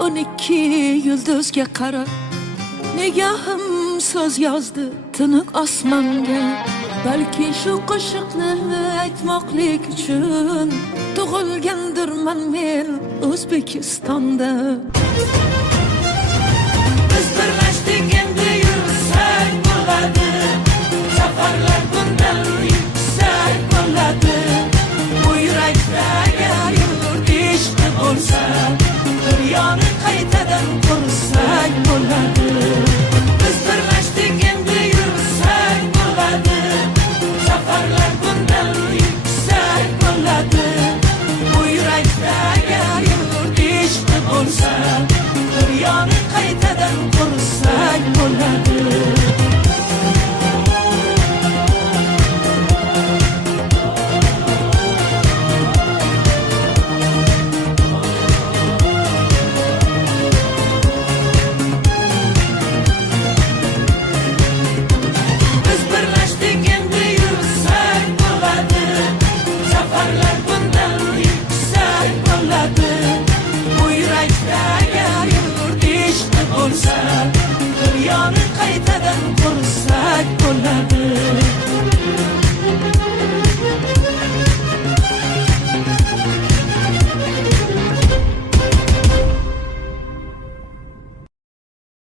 12 yulduzga qarab Nigahim so'z yozdi tiniq osmonga Balki shu qo'shiqni aytmoqlik uchun Tug'ilgandirman men O'zbekistonda Biz birlashdik endi yursak bo'ladi Safarlar bundan yuksak bo'ladi Bu yurakda agar yurt ishqi bo'lsa Dunyoni qaytadan qursak bo'ladi